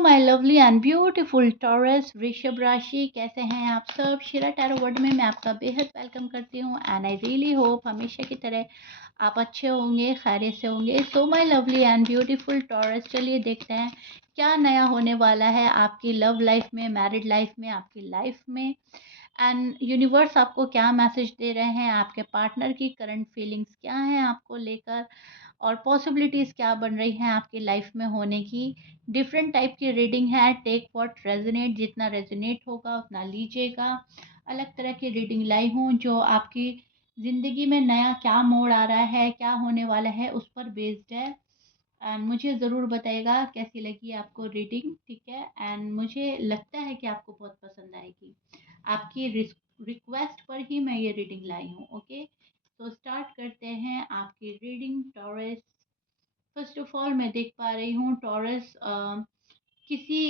My lovely and beautiful taurus वृषभ राशि, कैसे हैं आप सब। शिरा टैरो वर्ड में मैं आपका बेहद वेलकम करती हूँ एंड आई रियली होप हमेशा की तरह आप अच्छे होंगे, खैरियत से होंगे। So my lovely and beautiful taurus, चलिए देखते हैं क्या नया होने वाला है आपकी लव लाइफ में, मैरिड लाइफ में, आपकी लाइफ में। एंड यूनिवर्स आपको क्या मैसेज दे रहे हैं, आपके पार्टनर की करंट फीलिंग्स क्या हैं आपको लेकर, और पॉसिबिलिटीज़ क्या बन रही हैं आपकी लाइफ में होने की। डिफरेंट टाइप की रीडिंग है, टेक व्हाट रेजोनेट, जितना रेजोनेट होगा उतना लीजिएगा। अलग तरह की रीडिंग लाई हूँ जो आपकी ज़िंदगी में नया क्या मोड़ आ रहा है, क्या होने वाला है, उस पर बेस्ड है। एंड मुझे ज़रूर बताइएगा कैसी लगी आपको रीडिंग, ठीक है। एंड मुझे लगता है कि आपको बहुत पसंद आएगी। आपकी रिक्वेस्ट पर ही मैं ये रीडिंग लाई हूँ, ओके। तो स्टार्ट करते हैं आपकी reading taurus. First of all मैं देख पा रही हूँ टॉरस किसी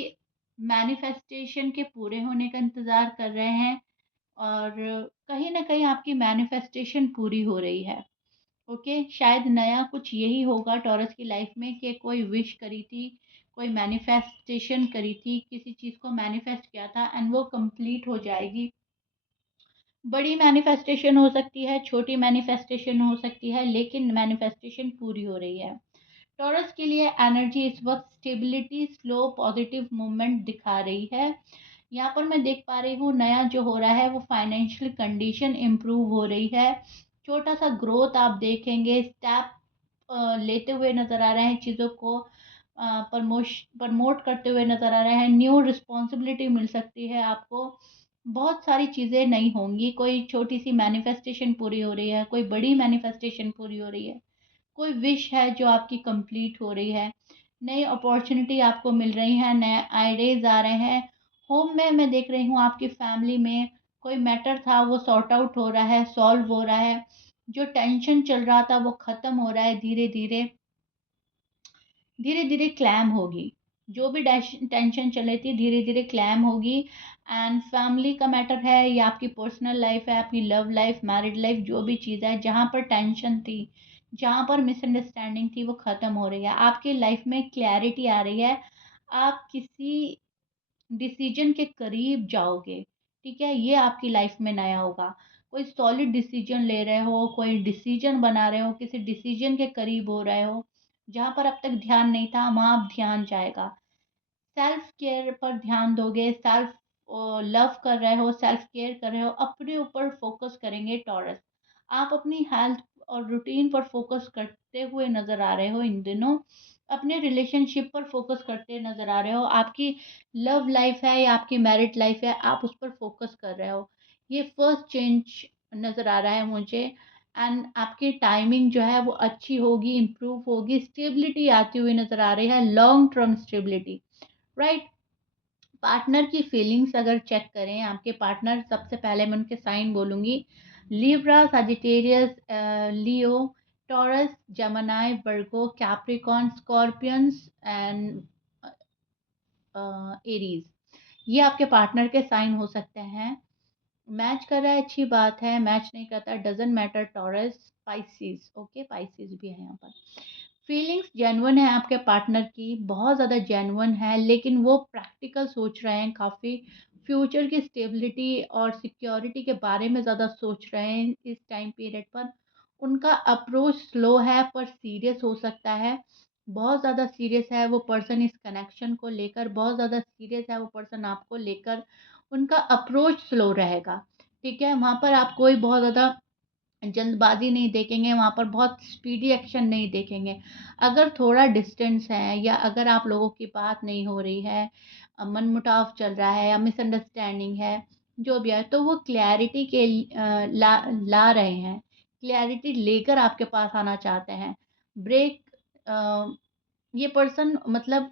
मैनिफेस्टेशन के पूरे होने का इंतज़ार कर रहे हैं, और कहीं ना कहीं आपकी मैनिफेस्टेशन पूरी हो रही है, ओके। शायद नया कुछ यही होगा टॉरस की लाइफ में कि कोई विश करी थी, कोई मैनिफेस्टेशन करी थी, किसी चीज़ को मैनिफेस्ट किया था एंड वो कंप्लीट हो जाएगी। बड़ी मैनिफेस्टेशन हो सकती है, छोटी मैनिफेस्टेशन हो सकती है, लेकिन मैनिफेस्टेशन पूरी हो रही है। टॉरस के लिए एनर्जी इस वक्त स्टेबिलिटी, स्लो पॉजिटिव मूवमेंट दिखा रही है। यहाँ पर मैं देख पा रही हूँ नया जो हो रहा है वो फाइनेंशियल कंडीशन इम्प्रूव हो रही है। छोटा सा ग्रोथ आप देखेंगे, स्टेप लेते हुए नज़र आ रहे हैं, चीज़ों को प्रमोट करते हुए नज़र आ रहे हैं। न्यू रिस्पॉन्सिबिलिटी मिल सकती है आपको, बहुत सारी चीज़ें नहीं होंगी। कोई छोटी सी मैनिफेस्टेशन पूरी हो रही है, कोई बड़ी मैनिफेस्टेशन पूरी हो रही है, कोई विश है जो आपकी कंप्लीट हो रही है, नई अपॉर्चुनिटी आपको मिल रही है, नए आइडियाज आ रहे हैं। होम में मैं देख रही हूँ आपकी फैमिली में कोई मैटर था वो सॉर्ट आउट हो रहा है, सॉल्व हो रहा है। जो टेंशन चल रहा था वो ख़त्म हो रहा है, धीरे धीरे धीरे धीरे क्लैम होगी। जो भी टेंशन चल रही थी धीरे धीरे क्लैम होगी। एंड फैमिली का मैटर है या आपकी पर्सनल लाइफ है, आपकी लव लाइफ, मैरिड लाइफ, जो भी चीज़ है जहाँ पर टेंशन थी, जहाँ पर मिसअंडरस्टैंडिंग थी, वो ख़त्म हो रही है। आपकी लाइफ में क्लैरिटी आ रही है, आप किसी डिसीजन के करीब जाओगे, ठीक है। ये आपकी लाइफ में नया होगा। कोई सॉलिड डिसीजन ले रहे हो, कोई डिसीजन बना रहे हो, किसी डिसीजन के करीब हो रहे हो, जहाँ पर अब तक ध्यान नहीं था वहाँ अब ध्यान जाएगा। सेल्फ केयर पर ध्यान दोगे, सेल्फ लव कर रहे हो, सेल्फ केयर कर रहे हो, अपने ऊपर फोकस करेंगे टॉरस। आप अपनी हेल्थ और रूटीन पर फोकस करते हुए नज़र आ रहे हो इन दिनों। अपने रिलेशनशिप पर फोकस करते नज़र आ रहे हो। आपकी लव लाइफ है या आपकी मैरिड लाइफ है, आप उस पर फोकस कर रहे हो। ये फर्स्ट चेंज नज़र आ रहा है मुझे। एंड आपकी टाइमिंग जो है वो अच्छी होगी, इम्प्रूव होगी, स्टेबिलिटी आती हुई नज़र आ रही है, long term stability, right. Partner की फीलिंग्स अगर चेक करें, आपके पार्टनर, सबसे पहले मैं उनके साइन बोलूँगी। Libra, Sagittarius, Leo, Taurus, Gemini, Virgo, Capricorn, Scorpions and Aries, ये आपके पार्टनर के साइन हो सकते हैं। मैच कर रहा है अच्छी बात है, मैच नहीं करता doesn't matter. Taurus, Pisces, okay, Pisces भी है यहाँ पर। फीलिंग्स जेन्युइन है आपके पार्टनर की, बहुत ज़्यादा जेन्युइन है, लेकिन वो प्रैक्टिकल सोच रहे हैं काफ़ी। फ्यूचर की स्टेबिलिटी और सिक्योरिटी के बारे में ज़्यादा सोच रहे हैं इस टाइम पीरियड पर। उनका अप्रोच स्लो है पर सीरियस हो सकता है, बहुत ज़्यादा सीरियस है वो पर्सन इस कनेक्शन को लेकर, बहुत ज़्यादा सीरियस है वो पर्सन आपको लेकर। उनका अप्रोच स्लो रहेगा, ठीक है। वहाँ पर आप कोई बहुत ज़्यादा जल्दबाजी नहीं देखेंगे, वहाँ पर बहुत स्पीडी एक्शन नहीं देखेंगे। अगर थोड़ा डिस्टेंस है या अगर आप लोगों की बात नहीं हो रही है, मनमुटाव चल रहा है या मिसअंडरस्टैंडिंग है, जो भी है, तो वो क्लैरिटी के ला रहे हैं, क्लैरिटी लेकर आपके पास आना चाहते हैं। ब्रेक, ये पर्सन मतलब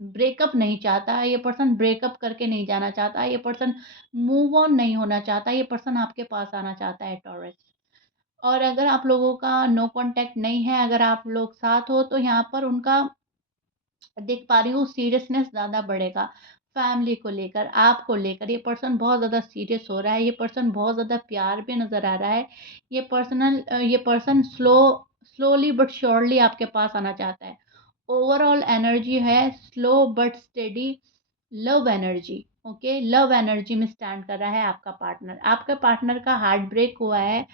ब्रेकअप नहीं चाहता, ये पर्सन ब्रेकअप करके नहीं जाना चाहता, ये पर्सन मूव ऑन नहीं होना चाहता, ये पर्सन आपके पास आना चाहता है टॉरस। और अगर आप लोगों का नो कांटेक्ट नहीं है, अगर आप लोग साथ हो, तो यहाँ पर उनका देख पा रही हूँ सीरियसनेस ज़्यादा बढ़ेगा। फैमिली को लेकर, आपको लेकर, ये पर्सन बहुत ज़्यादा सीरियस हो रहा है, ये पर्सन बहुत ज़्यादा प्यार पे नज़र आ रहा है। ये पर्सन स्लोली बट श्योरली आपके पास आना चाहता है। ओवरऑल एनर्जी है slow but steady love energy. Okay, love energy में स्टैंड कर रहा है आपका पार्टनर। आपके पार्टनर का हार्ट ब्रेक हुआ है,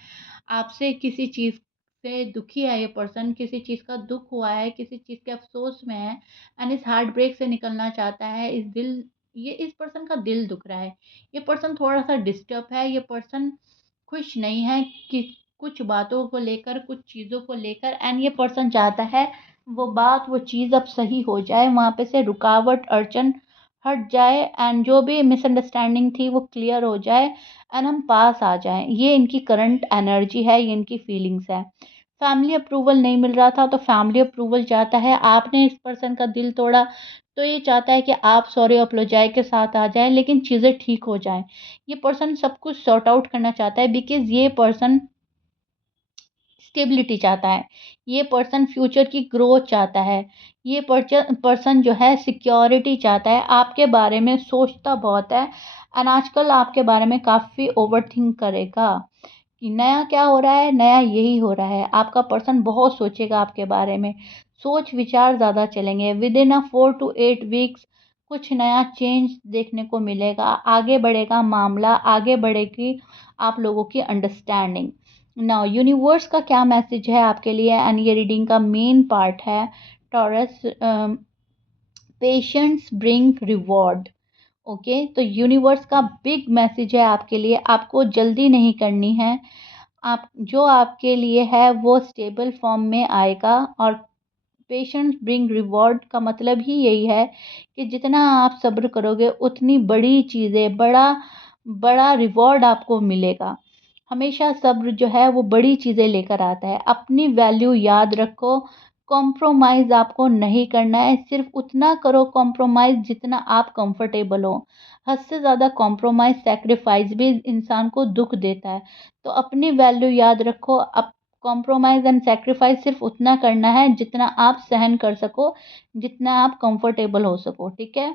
आपसे किसी चीज़ से दुखी है ये पर्सन, किसी चीज़ का दुख हुआ है, किसी चीज़ के अफसोस में है एंड इस हार्ट ब्रेक से निकलना चाहता है। इस पर्सन का दिल दुख रहा है। ये पर्सन थोड़ा सा डिस्टर्ब है। ये पर्सन खुश नहीं है कि कुछ बातों को लेकर, कुछ चीज़ों को लेकर, एंड ये पर्सन चाहता है वो चीज़ अब सही हो जाए, वहाँ पे से रुकावट अड़चन हट जाए एंड जो भी मिसअंडरस्टैंडिंग थी वो क्लियर हो जाए एंड हम पास आ जाएं। ये इनकी करंट एनर्जी है, ये इनकी फीलिंग्स है। फैमिली अप्रूवल नहीं मिल रहा था तो फैमिली अप्रूवल चाहता है। आपने इस पर्सन का दिल तोड़ा तो ये चाहता है कि आप सॉरी अपोलोजाइज के साथ आ जाएं, लेकिन चीज़ें ठीक हो जाएं। ये पर्सन सब कुछ सॉर्ट आउट करना चाहता है बिकॉज ये पर्सन स्टेबिलिटी चाहता है। ये पर्सन फ्यूचर की ग्रोथ चाहता है। ये पर्सन जो है सिक्योरिटी चाहता है। आपके बारे में सोचता बहुत है एंड आजकल आपके बारे में काफ़ी ओवरथिंक करेगा कि नया क्या हो रहा है, नया यही हो रहा है। आपका पर्सन बहुत सोचेगा आपके बारे में, सोच विचार ज़्यादा चलेंगे। विद इन 4 to 8 वीक्स कुछ नया चेंज देखने को मिलेगा। आगे बढ़ेगा मामला, आगे बढ़ेगी आप लोगों की अंडरस्टैंडिंग। नाउ यूनिवर्स का क्या मैसेज है आपके लिए एंड ये रीडिंग का मेन पार्ट है taurus. Patience bring reward. Okay, तो यूनिवर्स का बिग मैसेज है आपके लिए, आपको जल्दी नहीं करनी है। आप जो आपके लिए है वो स्टेबल फॉर्म में आएगा। और पेशेंस ब्रिंग रिवॉर्ड का मतलब ही यही है कि जितना आप सब्र करोगे उतनी बड़ी चीज़ें, बड़ा बड़ा रिवॉर्ड आपको मिलेगा। हमेशा सब्र जो है वो बड़ी चीज़ें लेकर आता है। अपनी वैल्यू याद रखो। कॉम्प्रोमाइज़ आपको नहीं करना है, सिर्फ उतना करो कॉम्प्रोमाइज़ जितना आप कंफर्टेबल हो। हद से ज़्यादा कॉम्प्रोमाइज़ सैक्रिफाइस भी इंसान को दुख देता है। तो अपनी वैल्यू याद रखो। अप कॉम्प्रोमाइज़ एंड सैक्रिफाइस सिर्फ उतना करना है जितना आप सहन कर सको, जितना आप कंफर्टेबल हो सको, ठीक है।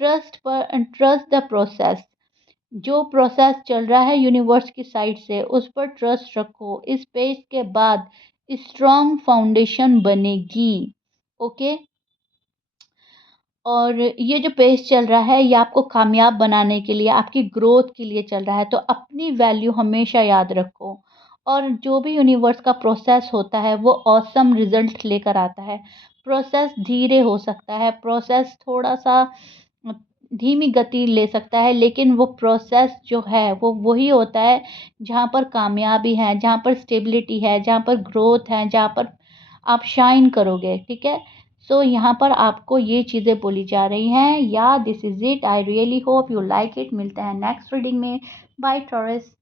Trust the process. जो प्रोसेस चल रहा है यूनिवर्स की साइड से उस पर ट्रस्ट रखो। इस पेज के बाद स्ट्रॉन्ग फाउंडेशन बनेगी। ओके, और ये जो पेज चल रहा है ये आपको कामयाब बनाने के लिए, आपकी ग्रोथ के लिए चल रहा है। तो अपनी वैल्यू हमेशा याद रखो। और जो भी यूनिवर्स का प्रोसेस होता है वो ऑसम रिजल्ट लेकर आता है। प्रोसेस धीरे हो सकता है, प्रोसेस थोड़ा सा धीमी गति ले सकता है, लेकिन वो प्रोसेस जो है वो वही होता है जहाँ पर कामयाबी है, जहाँ पर स्टेबिलिटी है, जहाँ पर ग्रोथ है, जहाँ पर आप शाइन करोगे, ठीक है। सो यहाँ पर आपको ये चीज़ें बोली जा रही हैं। या this is it. I really hope you like it. मिलते हैं नेक्स्ट रीडिंग में। Bye taurus.